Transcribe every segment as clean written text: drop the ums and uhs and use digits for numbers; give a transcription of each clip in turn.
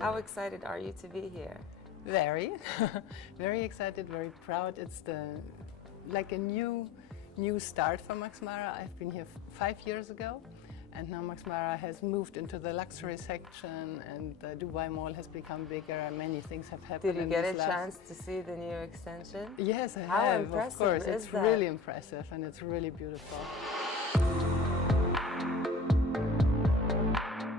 How excited are you to be here? Very, very excited, very proud. It's like a new start for MaxMara. I've been here 5 years ago, and now MaxMara has moved into the luxury section, and the Dubai Mall has become bigger, and many things have happened. Did you get a chance to see the new extension? Yes, I have. How impressive of course, is it's that? really impressive, and it's really beautiful.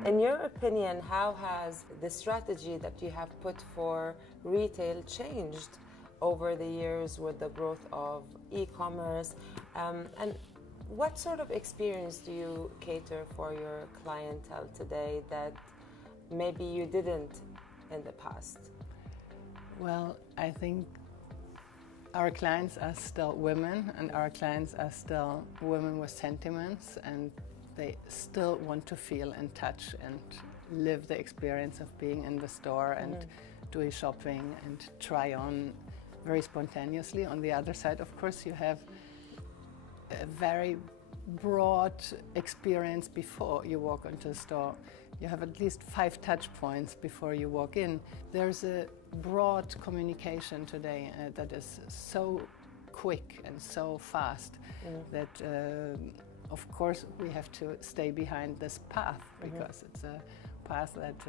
In your opinion, how has the strategy that you have put for retail changed over the years with the growth of e-commerce? And what sort of experience do you cater for your clientele today that maybe you didn't in the past? Well, I think our clients are still women, and our clients are still women with sentiments, and they still want to feel and touch and live the experience of being in the store and doing shopping and try on very spontaneously. On the other side, of course, you have a very broad experience before you walk into the store. You have at least 5 touch points before you walk in. There's a broad communication today that is so quick and so fast that of course we have to stay behind this path, because it's a path that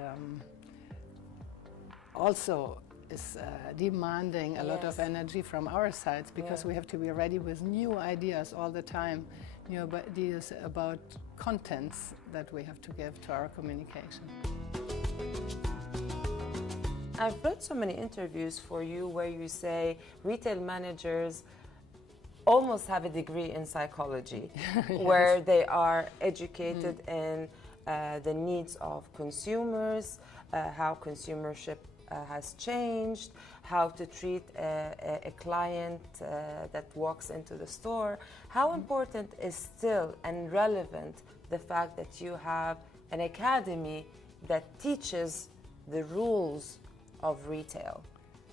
also is demanding a lot of energy from our sides, because we have to be ready with new ideas all the time, new ideas about contents that we have to give to our communication. I've read so many interviews for you where you say retail managers almost have a degree in psychology, where they are educated in the needs of consumers, how consumership has changed, how to treat a client that walks into the store. How important is still and relevant the fact that you have an academy that teaches the rules of retail?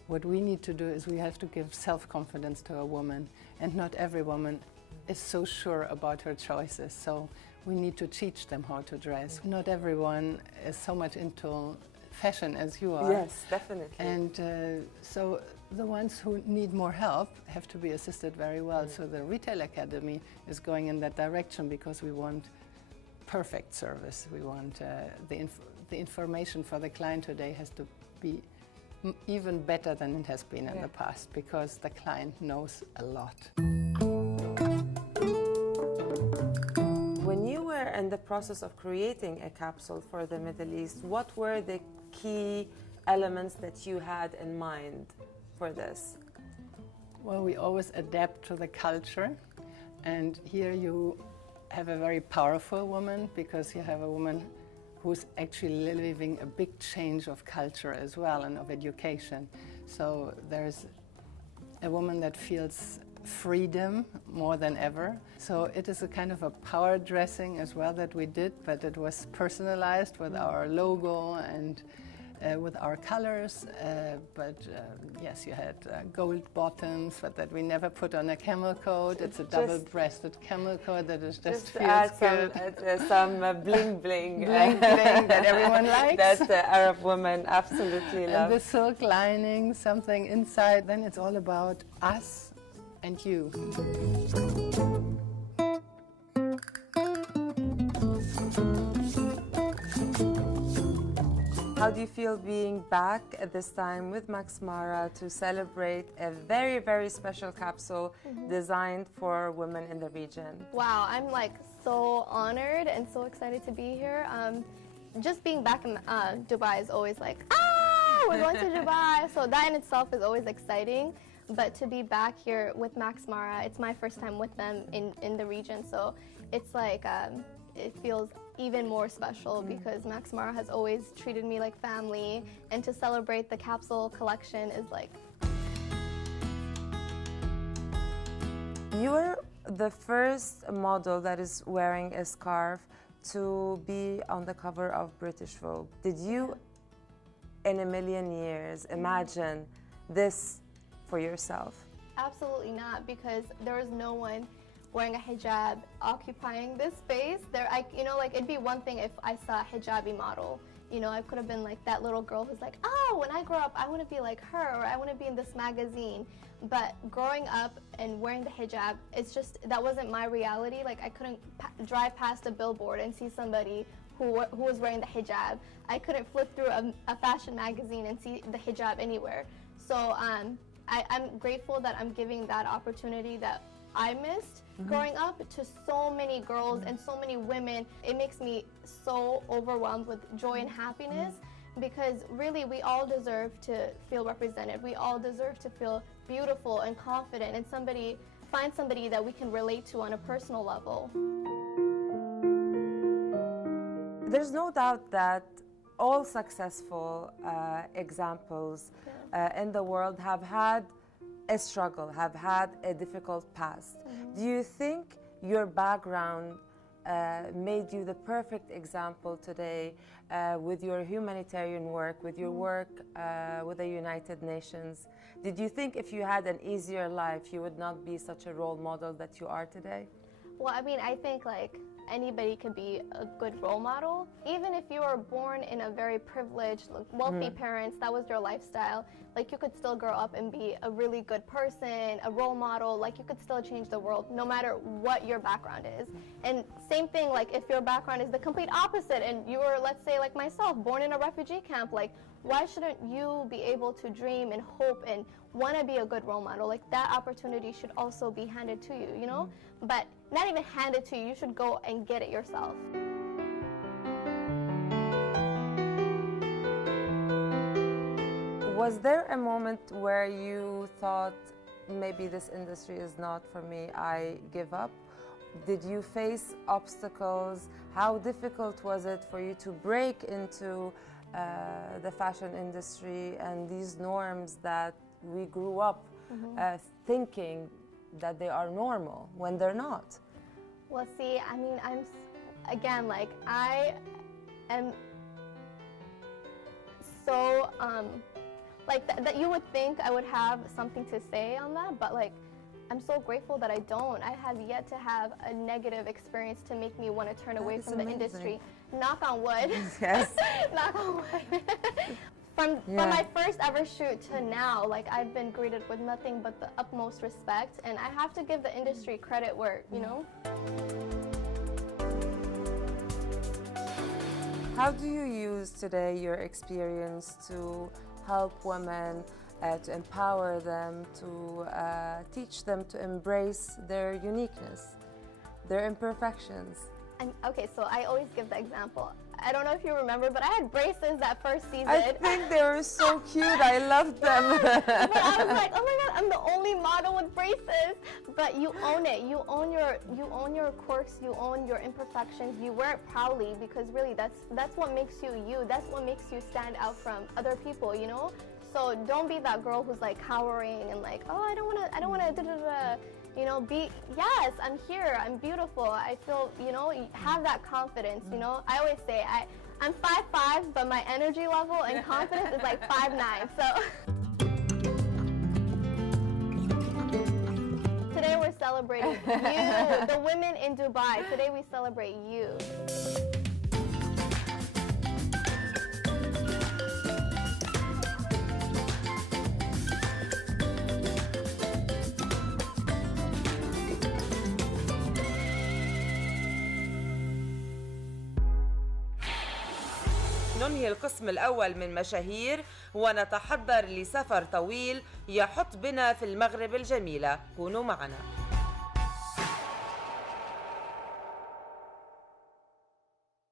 What we need to do is we have to give self-confidence to a woman, and not every woman is so sure about her choices, so we need to teach them how to dress. Not everyone is so much into fashion as you are. Yes, definitely. And so the ones who need more help have to be assisted very well. So the Retail Academy is going in that direction, because we want perfect service. We want the information for the client today has to be even better than it has been in the past, because the client knows a lot. When you were in the process of creating a capsule for the Middle East, what were the key elements that you had in mind for this? Well, we always adapt to the culture, and here you have a very powerful woman, because you have a woman who's actually living a big change of culture as well, and of education. So there's a woman that feels freedom more than ever. So it is a kind of a power dressing as well that we did, but it was personalized with our logo and with our colors. Yes, you had gold bottoms, but that we never put on a camel coat. It's a double-breasted camel coat that is just feels good. Some bling bling. Bling bling that everyone likes. That the Arab women absolutely love. And the silk lining, something inside. Then it's all about us and you. How do you feel being back at this time with MaxMara to celebrate a very, very special capsule designed for women in the region? Wow, I'm like so honored and so excited to be here. Just being back in Dubai is always like, we're going to Dubai. So that in itself is always exciting. But to be back here with MaxMara, it's my first time with them in the region. So it's like, it feels even more special, because MaxMara has always treated me like family, and to celebrate the capsule collection is like... You were the first model that is wearing a scarf to be on the cover of British Vogue. Did you, in a million years, imagine this for yourself? Absolutely not, because there was no one wearing a hijab, occupying this space. You know, like it'd be one thing if I saw a hijabi model. You know, I could have been like that little girl who's like, oh, when I grow up, I want to be like her, or I want to be in this magazine. But growing up and wearing the hijab, it's just, that wasn't my reality. Like I couldn't drive past a billboard and see somebody who was wearing the hijab. I couldn't flip through a fashion magazine and see the hijab anywhere. So I'm grateful that I'm giving that opportunity that I missed growing up to so many girls and so many women. It makes me so overwhelmed with joy and happiness, because really we all deserve to feel represented. We all deserve to feel beautiful and confident, and find somebody that we can relate to on a personal level. There's no doubt that all successful examples in the world have had a struggle, have had a difficult past. Do you think your background made you the perfect example today with your humanitarian work, with your work with the United Nations? Did you think if you had an easier life, you would not be such a role model that you are today? Well, I mean, I think like anybody could be a good role model. Even if you were born in a very privileged, wealthy parents, that was their lifestyle, like you could still grow up and be a really good person, a role model, like you could still change the world no matter what your background is. And same thing, like if your background is the complete opposite and you were, let's say like myself, born in a refugee camp, like why shouldn't you be able to dream and hope and want to be a good role model? Like that opportunity should also be handed to you, you know? But not even handed to you, you should go and get it yourself. Was there a moment where you thought, maybe this industry is not for me, I give up? Did you face obstacles? How difficult was it for you to break into the fashion industry and these norms that we grew up thinking that they are normal when they're not? Well, see, I mean, again, like I am so, like that you would think I would have something to say on that, but like I'm so grateful that I don't. I have yet to have a negative experience to make me want to turn away from the industry. Knock on wood. Yes. Knock on wood. From my first ever shoot to now, like I've been greeted with nothing but the utmost respect, and I have to give the industry credit where, you know. How do you use today your experience to help women, to empower them, to teach them to embrace their uniqueness, their imperfections? Okay, so I always give the example. I don't know if you remember, but I had braces that first season. I think they were so cute. I loved them. But I was like, oh my God, I'm the only model with braces. But you own it. You own your quirks. You own your imperfections. You wear it proudly, because really that's what makes you you. That's what makes you stand out from other people, you know? So don't be that girl who's like cowering and like, oh, I don't wanna da da da. You know, yes, I'm here, I'm beautiful, I feel, you know, have that confidence, you know. I always say, I'm 5'5", but my energy level and confidence is like 5'9", so. Today we're celebrating you, the women in Dubai. Today we celebrate you. ننهي القسم الأول من مشاهير ونتحضر لسفر طويل يحط بنا في المغرب الجميلة. كونوا معنا.